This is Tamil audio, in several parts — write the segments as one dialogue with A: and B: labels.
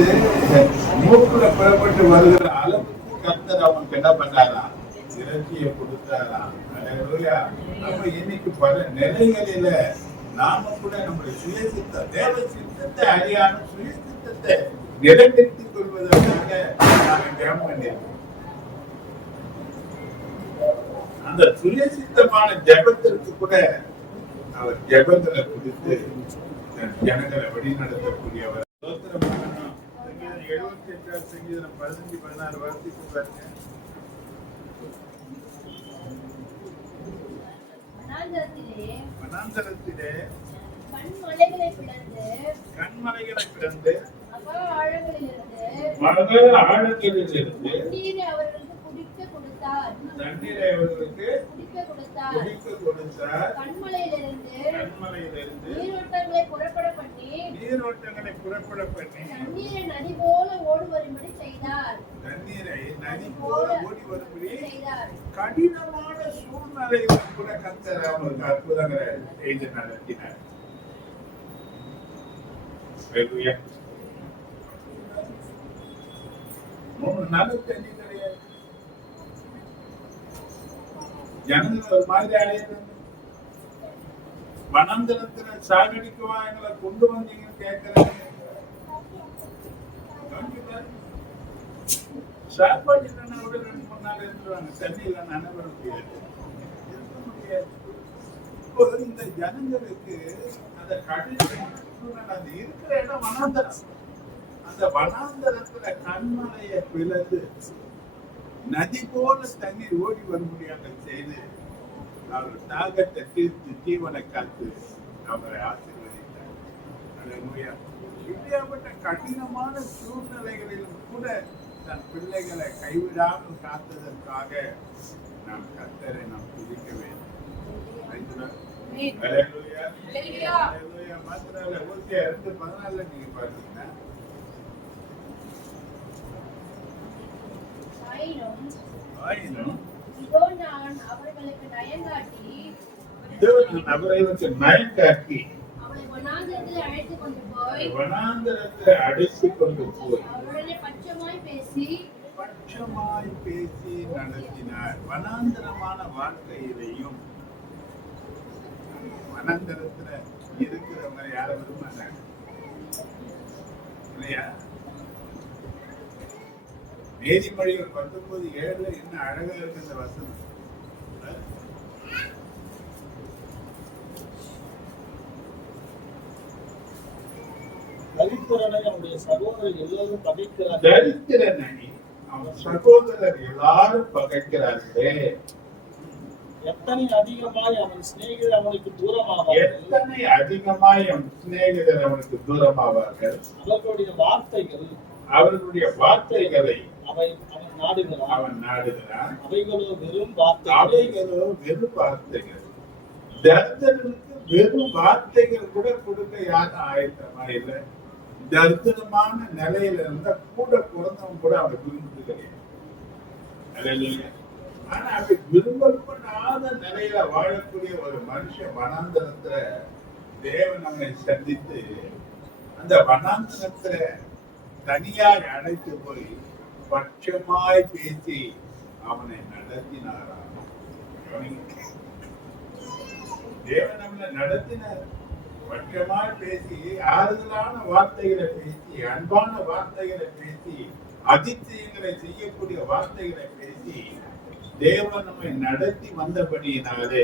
A: வந்து மூக்குல புறப்பட்டு வருகிற அளவுக்கு கர்த்தர் அவனுக்கு என்ன பண்ணாரா இறக்கிய கொடுத்தாரா அப்ப இன்னைக்கு பல நிலைகளில நாம கூட நம்முடைய சுயசித்த தேவ சித்தத்தை அறியாம சுயசித்தத்தை நிலைநிறுத்திக் கொள்வதற்காக நாங்கள் ஜெபம் பண்ணியிருக்கோம் அந்த சுயசித்தமான ஜபத்திற்கு கூட அவர் ஜெபங்களை கொடுத்து ஜனங்களை வழிநடத்தக்கூடியவர் ஸ்தோத்திரம் சங்கீதம் 78 சங்கீதம் பதினஞ்சு பதினாறு வாசித்து பாருங்க.
B: வனாந்தரத்திலே கண்மலைகளை பிளந்து மகா ஆழங்களிலிருந்து தண்ணீரை அவர்களுக்கு குடிக்க கொடுத்தார்
A: தண்ணீரை அவர்களுக்கு
B: குடிக்க கொடுத்தார்
A: குடிக்க கொடுத்தார்
B: கண்மலையிலிருந்து
A: கண்மலையிலிருந்து
B: நீரோட்டங்களை புறப்பட பண்ணி
A: நீரோட்டங்களை புறப்பட பண்ணி
B: தண்ணீரை நதி போல ஓடு வரும்படி செய்தார்.
A: தண்ணீரை நதி போல ஓடி வரும்படி
B: செய்தார்.
A: கடினமான சூழ்நிலையில கூட கத்தர் அவங்களுக்கு அற்புதங்களை செய்து நடத்தினார். மூணு நாள் கிடையாது ஜனங்கள் ஒரு மாதிரி அடையிறது வனந்தரத்துல சாகடிக்குவா எங்களை கொண்டு வந்தீங்கன்னு கேட்கறாங்க சாப்பாடு இல்லைன்னா கூட ரெண்டு மூணு நாள் இருந்துருவாங்க. தண்ணி அனுபவ முடியாது. இருக்க முடியாது. இப்போ இந்த ஜனங்களுக்கு அந்த கடல் அது இருக்கிற இடம் வனாந்தரம். அந்த வனாந்தரத்துல கண்மலையை பிளந்து நதி போல தண்ணீர் ஓடி வரும்படியாக செய்து அவர் தாகத்தை தீர்த்து ஜீவனை காத்து அவரை ஆசீர்வதித்தார். இப்படியாப்பட்ட கடினமான சூழ்நிலைகளிலும் கூட தன் பிள்ளைகளை கைவிடாமல் காத்ததற்காக நாம் கத்தரை நாம் துதிக்க வேண்டும். மாத்திரம் ஓசியா ரெண்டு பதினாலுல நீங்க பார்த்தீங்கன்னா
B: ஆயினும்
A: ஆயினும்
B: இதோ நான் அவர்களுக்கு நயங்காட்டி
A: தேவன் நபரை வந்து நயங்காட்டி
B: அவளை வனாந்தரத்தில் அழைத்து கொண்டு போய்
A: வனாந்தரத்தை அடைத்து கொண்டு போய்
B: அவருடனே பட்சமாய் பேசி
A: பட்சமாய் பேசி நடத்தினார். வனாந்தரமான வாழ்க்கையிலையும் வனாந்தரத்துல இருக்கிறவங்க யாரும் விரும்பாங்க இல்லையா நீதிமொழிகள் பத்தொன்பது ஏழுல என்ன அழகா இருக்கு இந்த வசனம்?
C: தரித்திரனை அவனுடைய சகோதரர் எல்லோரும் பகைக்கிறார்கள்.
A: தரித்திரனை அவன் சகோதரர் எல்லாரும் பகைக்கிறார்களே.
C: எத்தனை அதிகமாய் அவன் சிநேகிதர் அவனுக்கு தூரமாவார்கள்?
A: எத்தனை அதிகமாய் அவன் சிநேகிதர் அவனுக்கு தூரமாவார்கள்?
C: அவர்களுடைய வார்த்தைகள்
A: அவர்களுடைய வார்த்தைகளை
C: அவை அவன் நாடுகிறான்.
A: அவன் நாடுகிறான்.
C: அவைகளோ வெறும் வார்த்தைகள்.
A: அவைகளோ வெறும் வார்த்தைகள். தரித்திரனுக்கு வெறும் வார்த்தைகள் கூட கொடுக்க யாரும் ஆயத்தமா இல்லை? தரித்திரமான நிலையில இருந்தா கூட பிறந்தவன் கூட அவனை விரும்புது கிடையாது. ஆனா அப்படி விரும்பப்படாத நிலையில வாழக்கூடிய ஒரு மனுஷன் வனாந்தரத்துல தேவன் நம்மை சந்தித்து அந்த வனாந்தரத்துல தனியாய் அழைத்து போய் பட்சமாய் பேசி அவனை நடத்தினாராம். தேவன் நம்மளை நடத்தினார். பட்சமாய் பேசி ஆறுதலான வார்த்தைகளை பேசி அன்பான வார்த்தைகளை பேசி அதிசயங்களை செய்யக்கூடிய வார்த்தைகளை பேசி தேவன் நம்மை நடத்தி வந்தபடியினாலே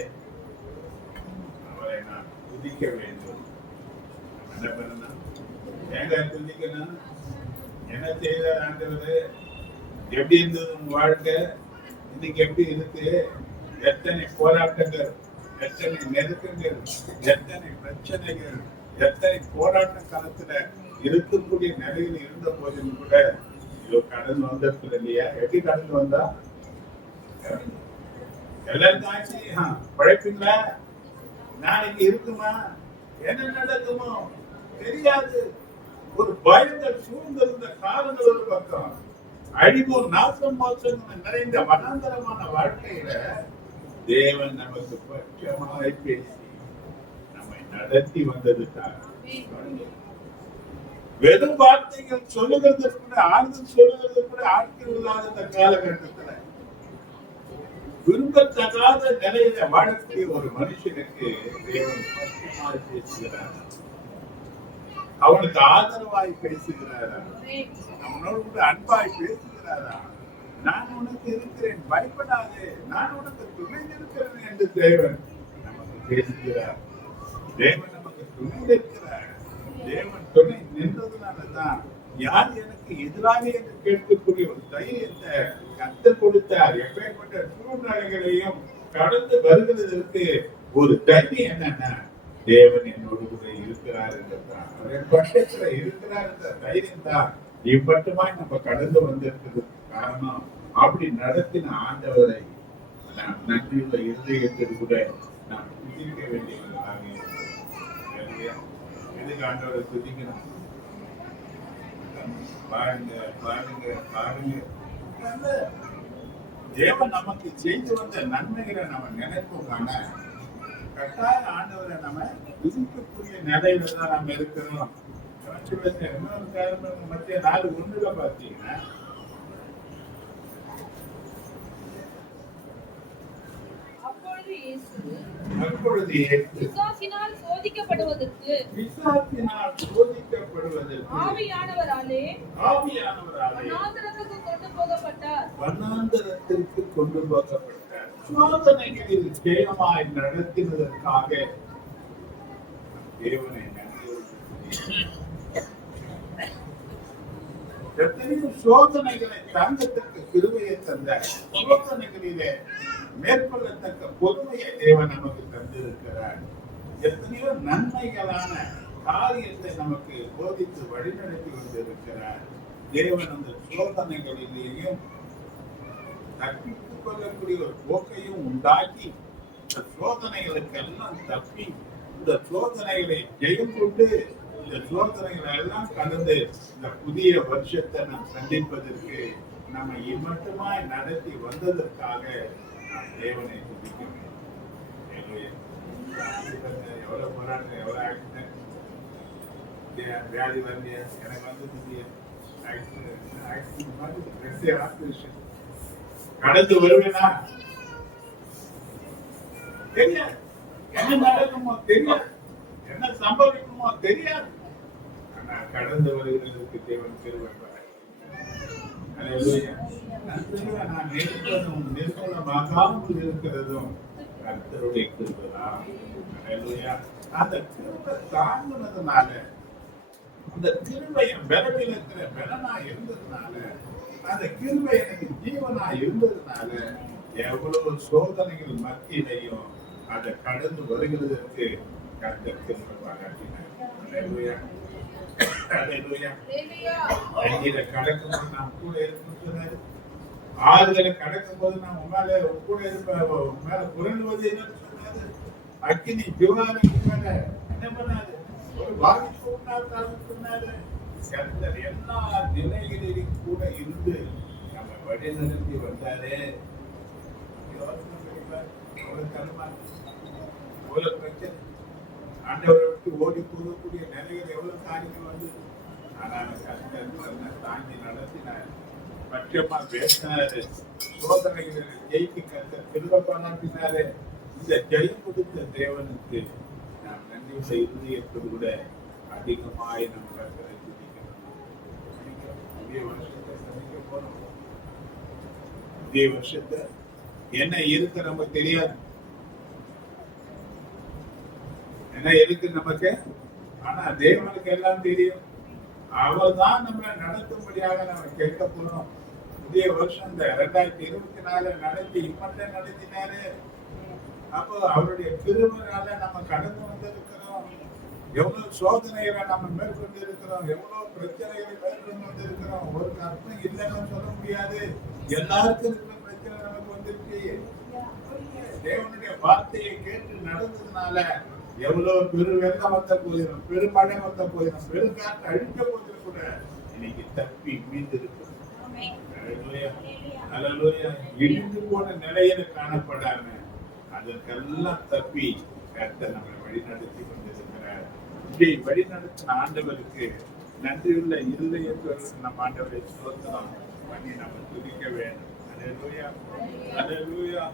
A: அவரை நான் துதிக்க வேண்டும். என்ன பண்ணணும் ஏங்க துதிக்கணும்? என்ன செய்தார் ஆண்டவரு? எப்படி இருந்தது உங்க வாழ்க்கை இன்னைக்கு எப்படி இருக்கு? எத்தனை போராட்டங்கள் எத்தனை நெருக்கங்கள் எத்தனை பிரச்சனைகள் எத்தனை போராட்ட காலத்துல இருக்கக்கூடிய நிலையில் இருந்த போதிலும் கூட இதோ கடந்து வந்திருக்குது இல்லையா? எப்படி கடந்து வந்தா? எல்லாருக்கும் ஆச்சு. பழைப்பீங்களா நாளைக்கு இருக்குமா? என்ன நடக்குமோ தெரியாது. ஒரு பயங்கள் சூழ்ந்திருந்த காலங்கள் ஒரு பக்கம். அழிவும் நாசம் மோசம் நிறைந்த வனாந்தரமான வாழ்க்கையில தேவன் நமக்கு பட்சமாய் பேசி நம்மை நடத்தி வந்தது தான் வெறும் வார்த்தைகள் சொல்லுகிறதற்கு கூட ஆறுதல் சொல்லுகிறதற்கு கூட ஆட்கள் இல்லாத இந்த காலகட்டத்துல விரும்பத்தகாத நிலையில வாழக்கூடிய ஒரு மனுஷனுக்கு தேவன் பட்சமாய் பேசுகிறார். அவனுக்கு ஆதரவாய் பேசுகிறார்? நம்மளோட கூட அன்பாய் பேசுகிறாரா? நான் உனக்கு இருக்கிறேன் பயப்படாதே. நான் உனக்கு துணை இருக்கிறேன் என்று தேவன் நமக்கு பேசுகிறார். தேவன் நமக்கு துணை இருக்கிறார் தேவன் துணை நின்றதுனாலதான் யார் எனக்கு எதிராக என்று கேட்கக்கூடிய ஒரு தைரியத்தை கத்து கொடுத்தார். எப்பேற்பட்ட சூழ்நிலைகளையும் கடந்து வருகிறதற்கு ஒரு தண்ணி என்னன்னா? தேவன் என்னோடு கூட இருக்கிறார் என்றுதான் பட்சத்துல இருக்கிறார் என்ற தைரியம் தான் இவ்வட்டமாய் நம்ம கடந்து வந்திருக்கிறதுக்கு காரணம் அப்படி நடத்தின ஆண்டவரை நாம் நன்றியுள்ள இருதயத்தில் கூட நாம் துதிக்க வேண்டியவர்களாக எதுக்கு ஆண்டவரை துதிக்கணும்? பாருங்க பாருங்க பாருங்க. தேவன் நமக்கு செய்து வந்த நன்மைகளை நம்ம நினைப்போம் ஆனா கட்டாய ஆண்டவரை நம்ம துதிக்கக்கூடிய நிலையில தான் நம்ம இருக்கிறோம். மத்திய நாலு ஒண்ணுல
D: அப்பொழுது சோதிக்கப்படுவதற்கு
A: சோதிக்கப்படுவதற்கு
D: ஆவியானவராலே
A: ஆவியானவராலே
D: வனாந்தரத்துக்கு கொண்டு போகப்பட்டார்
A: வனாந்தரத்திற்கு கொண்டு போகப்பட்டார் சோதனைகளில் ஜெயமாய் நடத்தினதற்காக தேவனை துதிக்கிறேன். எத்தனையோ சோதனைகளை தாங்கத்தக்க கிருமையை தந்த சோதனைகளிலே மேற்கொள்ளத்தக்க பொறுமையை தேவன் நமக்கு தந்திருக்கிறார். எத்தனையோ நன்மைகளான காரியத்தை நமக்கு போதித்து வழிநடத்தி கொண்டிருக்கிறார் தேவன் அந்த சோதனைகளிலேயும் தப்பித்துக் கொள்ளக்கூடிய ஒரு போக்கையும் உண்டாக்கி இந்த சோதனைகளுக்கு எல்லாம் தப்பி இந்த சோதனைகளை ஜெயம் கொண்டு இந்த சோதனைகளை எல்லாம் கடந்து இந்த புதிய வருஷத்தை நாம் சந்திப்பதற்கு நம்ம இம்மட்டுமாய் நடத்தி வந்ததற்காக நாம் தேவனை துதிக்கிறோம். Hallelujah. எவ்வளவு போராட்டம் எவ்வளவு ஆக்சிடென்ட் வியாதி வரலையா எனக்கு வந்து ஆக்சிடென்ட் மாதிரி ஆப்ரேஷன். கடந்து வருவேனா? தெரியாது. என்ன நடக்குமோ தெரியாது. என்ன சம்பவிக்குமோ தெரியாது. கடந்து வருகிறதற்கு தேவன் திருவள்ளுவர் நான் இருக்கிறதும் கர்த்தருடைய கிருபைதான். அந்த கிருபை தாங்கினதுனால அந்த கிருபையின் பலவீனத்துல பலனா இருந்ததுனால அந்த கிருபை எனக்கு ஜீவனா இருந்ததுனால எவ்வளவு சோதனைகள் மத்தியிலையும் அதை கடந்து வருகிறதற்கு கர்த்தர் திரும்ப பாராட்டினார். Hallelujah. Hallelujah. நாம் கூட இருக்கணும்னு ஆறுதல கடக்கும் போது நான் உமால கூட இருப்ப மேல புரண்டுவது என்னன்னு சொன்னாரு. அக்கினி மேல என்ன பண்ணாரு? ஒரு பாதிப்பு உண்டாக்கான்னு சொன்னாரு. எல்லா நிலைகளிலும் கூட இருந்து நம்ம வழி நடத்தி வந்தாரே. யோசனை எவ்வளவு பிரச்சனை. ஆண்டவரை விட்டு ஓடி போகக்கூடிய நிலைகள் எவ்வளவு காரியங்கள் வந்து ஆனால் கஷ்டம் பண்ண நடத்தினார் பட்சமா பேசினாரு திரும்ப இந்த ஜெயம் கொடுத்த தேவனுக்கு நாம் நன்றி செய்வது என்பது கூட அதிகமாய் புதிய வருஷத்தை என்ன இருக்கு நமக்கு தெரியாது என்ன இருக்கு நமக்கு? ஆனா தேவனுக்கு எல்லாம் தெரியும். அவர் தான் நம்மளை நடத்தும்படியாக நம்ம கேட்க போறோம் புதிய வருஷம் இந்த ரெண்டாயிரத்தி இருபத்தி நாலு நடத்தி இப்பட்டே நடத்தினாரு. அப்போ அவருடைய திருமணால நம்ம கடந்து வந்திருக்கிறோம். எவ்வளவு சோதனைகளை நம்ம மேற்கொண்டு இருக்கிறோம் எவ்வளவு பிரச்சனைகளை மேற்கொண்டு வந்திருக்கிறோம். ஒரு அர்த்தம் இல்லைன்னு சொல்ல முடியாது. எல்லாருக்கும் இருக்கிற பிரச்சனை நமக்கு வந்திருக்கு. தேவனுடைய வார்த்தையை கேட்டு நடந்ததுனால எவ்வளவு பெரு வெள்ளம் வந்த போயிடும் பெருமழை வந்த போயிடும் பெருங்காற்று அழிக்க போதிலும் கூட இன்னைக்கு தப்பி அல்லேலூயா. இடிந்து போன நிலையில காணப்படாம அதற்கெல்லாம் தப்பி கர்த்தர் நம்மை வழி நடத்தி கொண்டிருக்கிறார். இப்படி வழி நடத்தின ஆண்டவருக்கு நன்றியுள்ள இருதயத்தோடு நம்ம ஆண்டவரை ஸ்தோத்திரம் பண்ணி நம்ம துதிக்க வேண்டும். அலையலூயா அலையலூயா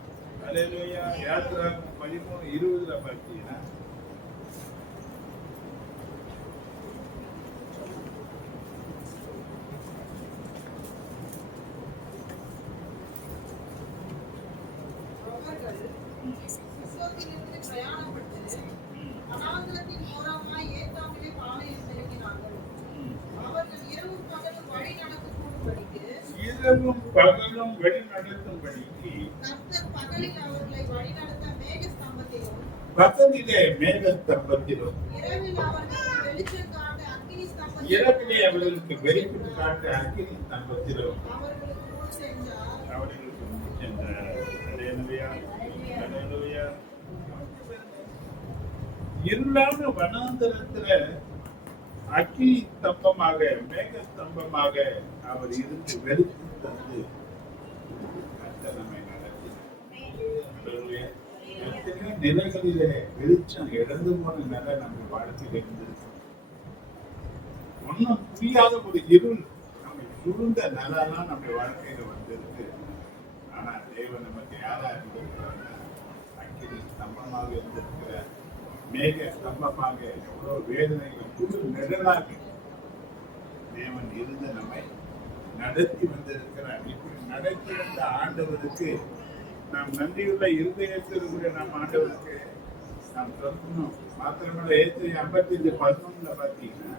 A: அலையலூயா யாத்திராகும் பதிமூணு இருபதுல பார்த்தீங்கன்னா
E: பகலும் வழி.
A: நடத்தும்படிக்கு
E: வழிநடத்த மேக ஸ்தம்பத்திலும் இரவில் அவர்களுக்கு
A: வெளிப்பட்டு காட்ட அக்கினி ஸ்தம்பத்திலும்
E: அவர்களுக்கு சென்றார்.
A: இருளான வனாந்தரத்துல அக்கினி ஸ்தம்பமாக மேக ஸ்தம்பமாக அவர் இருந்து வெளிச்சம் தந்து கர்த்தர் நம்மை நடத்தினார். அல்லேலூயா. எத்தனையோ நிலைகளிலே வெளிச்சம் இழந்து போன நிலை நம்ம வாழ்க்கையில் இருந்திருக்கு ஒன்றும் புரியாத ஒரு இருள் நம்ம இருந்த நிலைலாம் நம்ம வாழ்க்கையில வந்திருக்கு. ஆனா தேவன் நமக்கு யாரா இருந்திருக்கிறாங்க அக்கினி ஸ்தம்பமாக இருந்திருக்கிற மேக ஸ்தம்பமாக எவ்வளவு வேதனைகள் புது நிழலாக தேவன் இருந்து நம்மை நடத்தி வந்திருக்கிறார். இப்படி நடத்தி வந்த ஆண்டவருக்கு நாம் நன்றியுள்ள இருதயத்திற்குரிய நம் ஆண்டவருக்கு நாம் சொல்லணும் மாத்திரமல்ல ஏற்றி ஐம்பத்தி அஞ்சு பதினொன்னுல பாத்தீங்கன்னா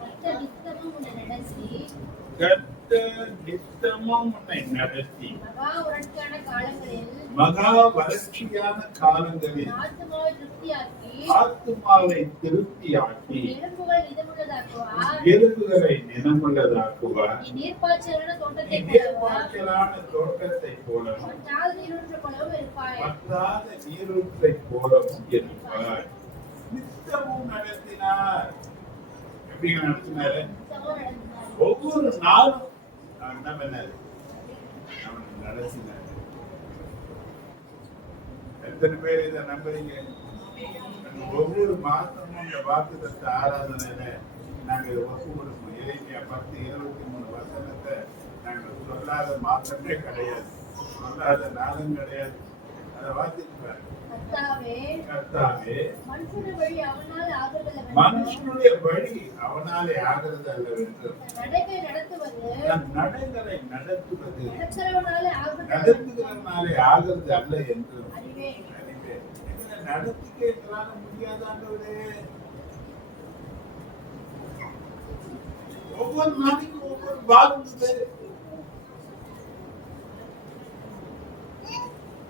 B: கர்த்தர் நித்தமும் உன்னை நடத்தி.
A: கர்த்தர் நித்தமும் உன்னை நடத்தி.
B: மகா உரட்கான காலங்களில்
A: மகா வறட்சியான காலங்களில்
B: ஆத்துமாவை திருப்தியாக்கி எலும்புகள் இதமுள்ளதாக்குவார்.
A: எலும்புகளை நினமுள்ளதாக்குவார்
B: நீ நீர்ப்பாய்ச்சலான தோட்டத்தை போலவும் வற்றாத நீரூற்று போலவும்
A: இருப்பார் நித்தமும் நடத்தினார். எப்படி நடத்தினாரு? ஒவ்வொரு நாளும் அவன் நடத்தினார் எத்தனை பேர் இதை நம்புறீங்க? ஒவ்வொரு மாசமும் இந்த வாக்குத்தத்த ஆராதனையில நாங்க இதை ஒப்பு கொடுப்போம் இலக்கிய பத்து இருபத்தி மூணு வசனத்தை நாங்க சொல்லாத மாசமே கிடையாது. சொல்லாத நாளும் கிடையாது. அதை வாசிக்கிறார்
B: மனுஷனுடைய வழி அவனால்
A: ஆகிறது
B: நடத்துவது
A: தன் நடைகளை நடத்துவது நடத்துகிறவனாலே ஆகிறது அல்ல என்றும். எங்களை எங்களால முடியாத ஆண்டவரே ஒவ்வொரு நாளைக்கும் ஒவ்வொரு பாதிப்பு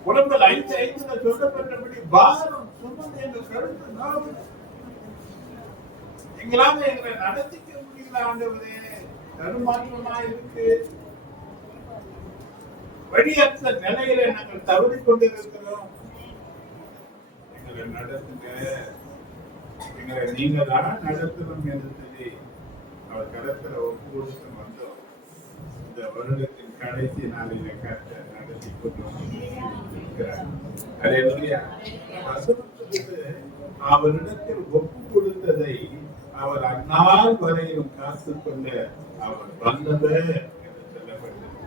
A: உடம்பில் ஐந்து சொல்லப்பட்டபடி பாரம் சுமந்து எங்கள் கருத்து நாவு எங்களால எங்களை நடத்திக்க முடியல ஆண்டவரே. தருமாற்றமா இருக்கு. வழியற்ற நிலையில நாங்கள் தவறிக் கொண்டிருக்கிறோம். எங்களை நடத்துங்க. எங்களை நீங்க தான் நடத்தணும் என்று சொல்லி அவர் கடத்துல ஒப்பு கொடுத்து வந்தோம் இந்த வருடத்தின் கடைசி நாளில கட்ட நடத்தி கொண்டு அவரிடத்தில் ஒப்பு கொடுத்ததை அவர் அந்நாள் வரையிலும் காத்துக்கொள்ள அவர் வந்தது என்று சொல்லப்பட்டது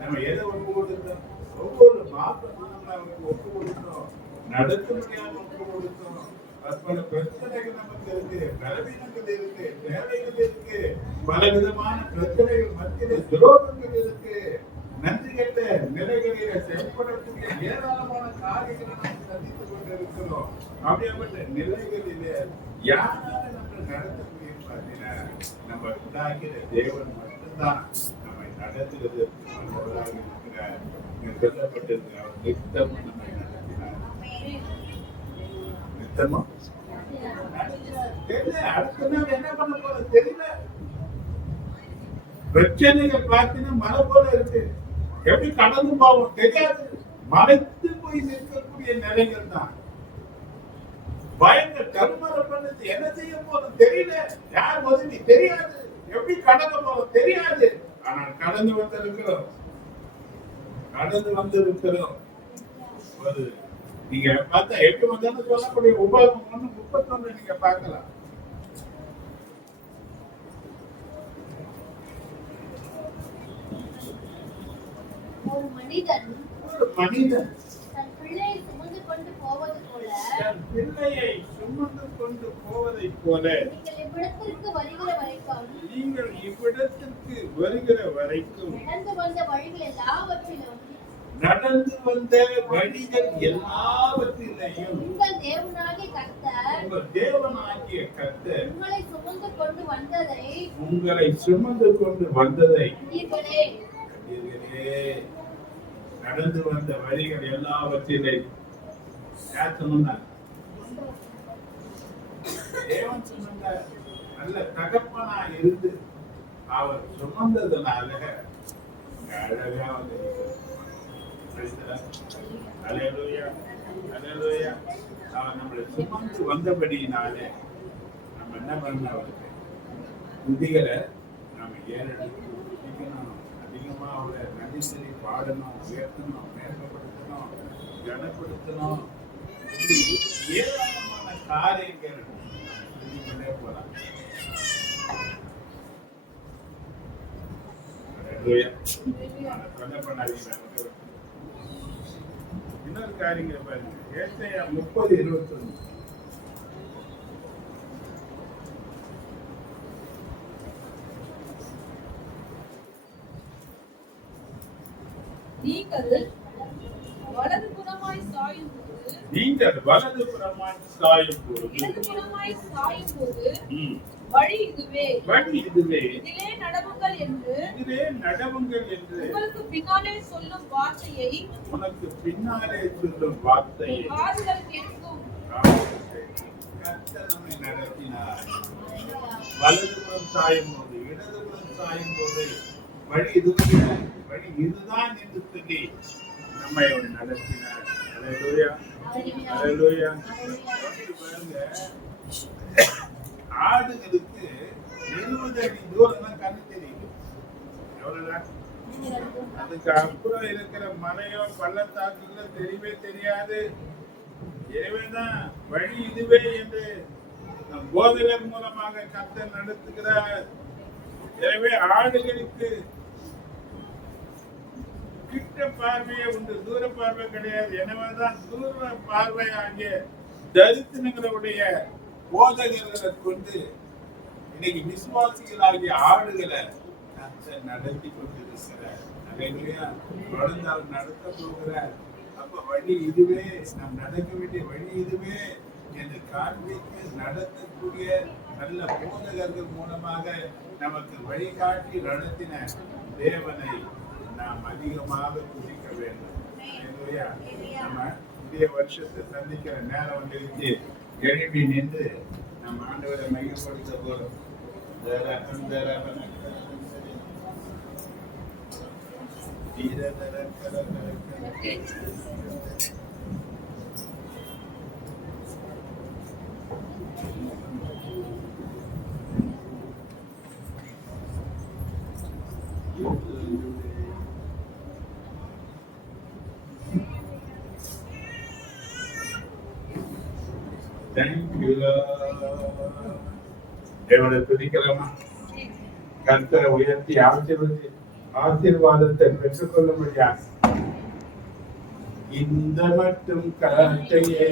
A: நம்ம எதை ஒப்பு கொடுத்தோம் ஒவ்வொரு மாதமும் நம்ம அவருக்கு ஒப்பு கொடுத்தோம் நடத்த முடியாம ஒப்பு கொடுத்தோம் பல பிரச்சனைகள் நமக்கு இருக்கு பலவீனங்கள் இருக்கு தேவைகள் இருக்கு பல விதமான பிரச்சனைகள் மத்தியில துரோகங்கள் இருக்கு நன்றி கெட்ட நிலைகளில செயல்படக்கூடிய ஏராளமான காரியங்களை நாம் சந்தித்துக் கொண்டிருக்கிறோம் அப்படியாப்பட்ட நிலைகளிலே யாரால நம்ம நடத்த முடியும் பார்த்தீங்கன்னா நம்ம உண்டாகிற தேவன் மட்டும்தான் நம்மை நடத்துவதற்கு வல்லவராக இருக்கிறார் இங்க சொல்லப்பட்டிருக்கு தெரியல அடுத்த நாள் என்ன பண்ண போறது? தெரியல. பிரச்சனைகள் பார்த்தீங்கன்னா மலை போல இருக்கு. எப்படி கடந்து போவோம்? தெரியாது. மலைத்து போய் நிற்கக்கூடிய நிலைகள் தான். பயங்கர தருமர பண்ணது என்ன செய்ய போதும்? தெரியல. யார் உதவி தெரியாது. எப்படி கடந்து போறோம்? தெரியாது. ஆனால் கடந்து வந்திருக்கிறோம். கடந்து வந்திருக்கிறோம். ஒரு நீங்க பார்த்தா எட்டு வந்தாலும் சொல்லக்கூடிய ஒண்ணு முப்பத்தொன்னு நீங்க பார்க்கலாம்.
B: ஒரு மனிதன்
A: ஒரு மனிதன்
B: தன் பிள்ளையை சுமந்து கொண்டு போவது போல
A: தன் பிள்ளையை சுமந்து கொண்டு போவதைப் போல
B: நீங்கள் இவ்விடத்திற்கு வருகிற வரைக்கும்
A: நீங்கள் இவ்விடத்திற்கு வருகிற வரைக்கும்
B: நடந்து வந்த வழிகள் எல்லாவற்றிலும்
A: நடந்து வந்த வழிகள் எல்லாவற்றிலையும்
B: உங்கள் தேவனாகிய கர்த்தர்
A: உங்கள் தேவனாகிய கர்த்தர்
B: உங்களை சுமந்து கொண்டு வந்ததை
A: உங்களை சுமந்து கொண்டு வந்ததை. நடந்து வந்த வழிகள் எல்லாவற்றிலே தேவன் சொன்னார் நல்ல தகப்பனா இருந்து அவர் சுமந்ததுனால அழகா வந்து நம்மளை சுமந்து வந்தபடியினாலே நம்ம என்ன பண்ண அவருக்கு நாம ஏறெடுத்து அதிகமாக அவளை நடிசரி பாடணும் உயர்த்தணும் மேம்படுத்தணும் கனப்படுத்தணும் ஏராளமான காரியங்கள் போலாம் Hallelujah. பண்ணாதீங்க. இன்னொரு காரியங்களை பாருங்க. ஏசையா முப்பது இருபத்தொன்னு
D: நீங்கள் வலது புறமாய் சாயும்
A: நீங்கள் வலது புறமாய் சாயும்
D: போது. வழி இதுவே.
A: வழி இதுவே.
D: இதிலே நடவுங்கள் என்று
A: இதுவே நடவுங்கள் என்று
D: உங்களுக்கு பின்னாலே சொல்லும் வார்த்தையை
A: உனக்கு பின்னாலே சொல்லும் வார்த்தையை
D: உன் காதுகள் கேட்கும்.
A: கர்த்தர் நம்மை நடத்தினார். வலதுபுறம் சாயும் போது இடதுபுறம் சாயும் போது வழி இதுவே. வழி இதுதான் என்று சொல்லி நம்மை அவர் நடத்தினார். ஆடுகளுக்கு எழுபது அடி தூரம் தான் கண்ணு தெரியுது எவ்வளவுதான் அதுக்கு அப்புறம் இருக்கிற மலையோ பள்ளத்தாக்குகளோ தெரியவே தெரியாது. எனவேதான் வழி இதுவே என்று நம் போதகர் மூலமாக கத்த நடத்துகிறார். எனவே ஆடுகளுக்கு கிட்ட பார்வையே உண்டு தூர பார்வை கிடையாது எனவேதான் தூர பார்வை ஆகிய தரிசனங்களுடைய போதகர்களை கொண்டு இன்னைக்கு விசுவாசிகளாகிய ஆடுகளை நடத்தி கொண்டிருக்கிறார் அல்லேலூயா. நடத்த போகிறார் அப்ப வழி இதுவே நாம் நடக்க வேண்டிய வழி இதுவே என்று காண்பித்து நடத்தக்கூடிய நல்ல போதகர்கள் மூலமாக நமக்கு வழிகாட்டி நடத்தின தேவனை நாம் அதிகமாக துதிக்க வேண்டும். நம்ம புதிய வருஷத்தை சந்திக்கிற நேரம் வந்துருச்சு எழுப்பி நின்று நம்ம ஆண்டவரை மையப்படுத்த போறோம். Thank you, தேவனை துதிக்கலாமா கர்த்தரை உயர்த்தி ஆசீர்வதி ஆசீர்வாதத்தை பெற்றுக்கொள்ளும்படியா இந்த மட்டும் கர்த்தையே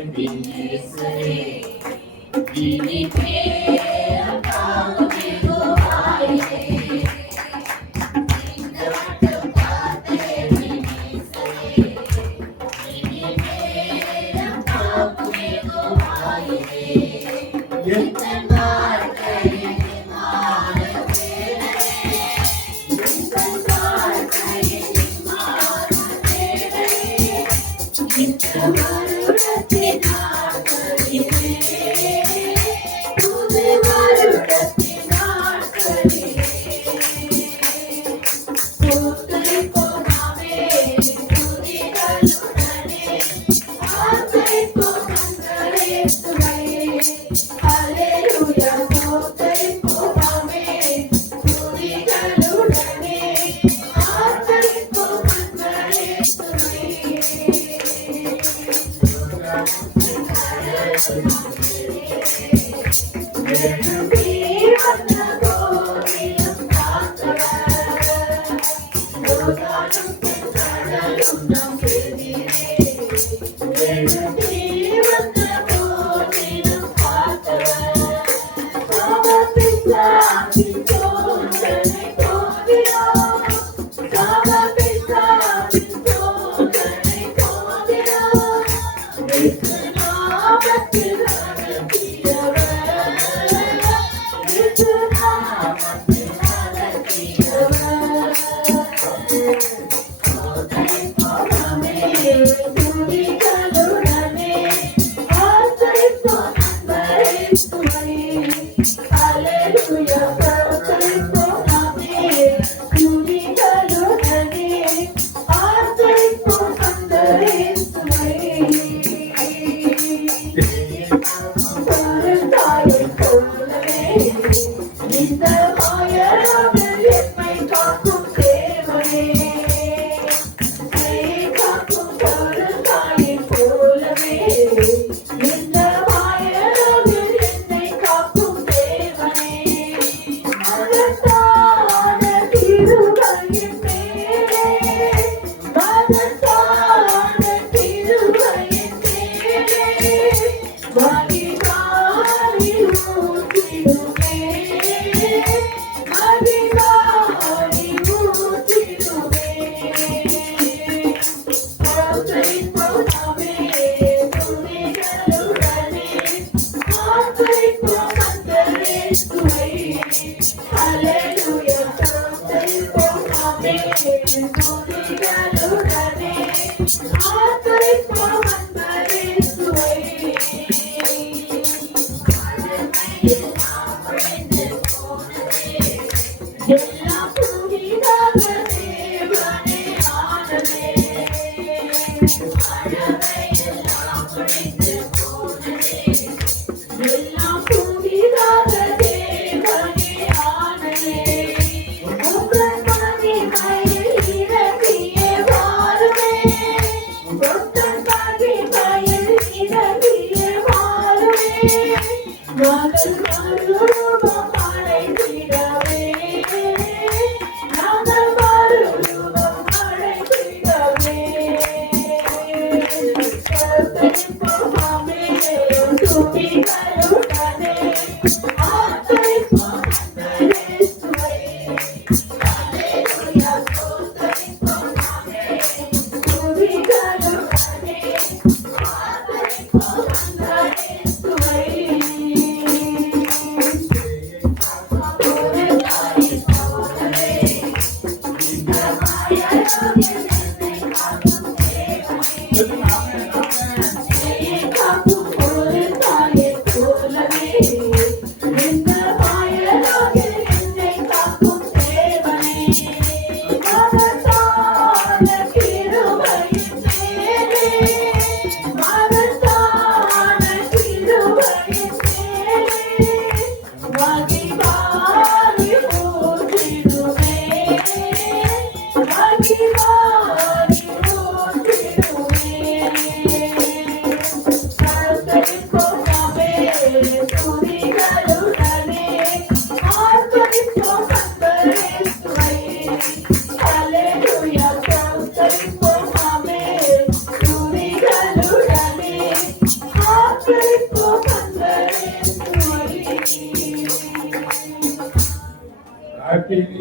B: Peace.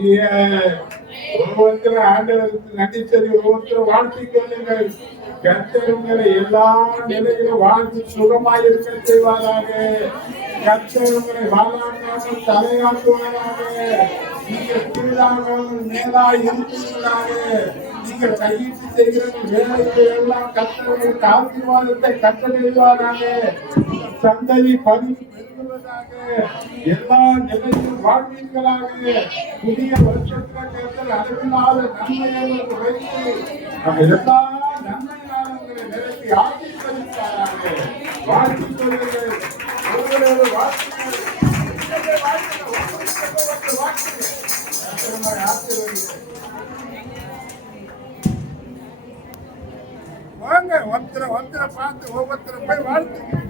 B: இல்லையே ஒவ்வொருத்தரும் ஆண்டவருக்கு எல்லா நிலையிலும் வாழ்ந்து சுகமாய் இருக்க செய்வாராக. கத்தருங்களை வாழாமல் தலையாக்குவாராக நீங்கள் கீழாகவும் மேலாய் இருக்கிறாராக நீங்கள் கையீட்டு செய்கிற வேலைக்கு எல்லாம் பதிவு கொள்வதாக எல்லா நிலையும் வாழ்வீர்களாக புதிய வருஷத்துல தேர்தல் அளவில்லாத நன்மைகளுக்கு வைத்து நம்ம வாங்க ஒருத்தரை ஒருத்தரை பார்த்து ஒவ்வொருத்தரை போய் வாழ்த்துங்க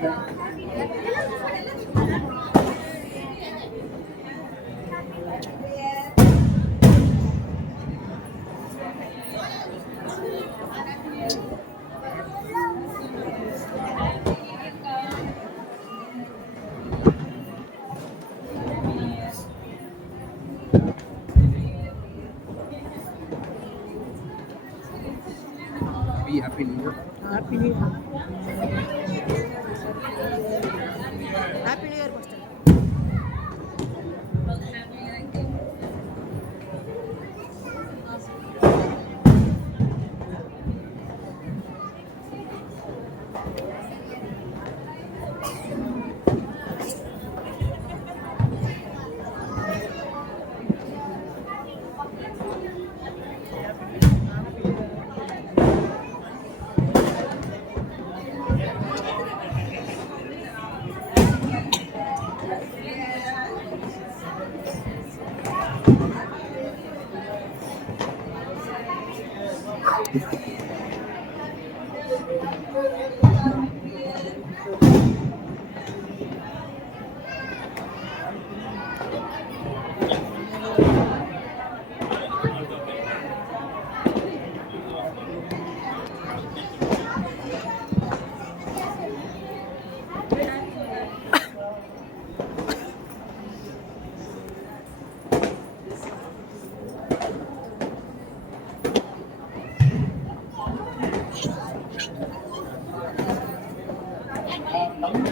A: 네.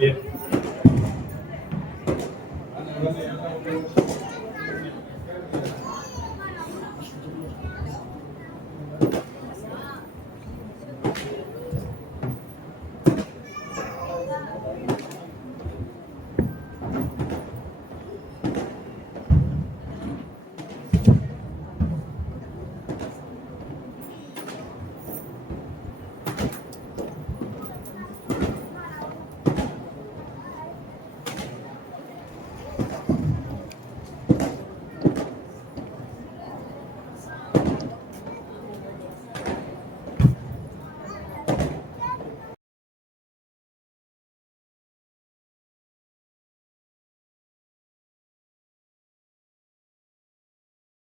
A: જોઈએ.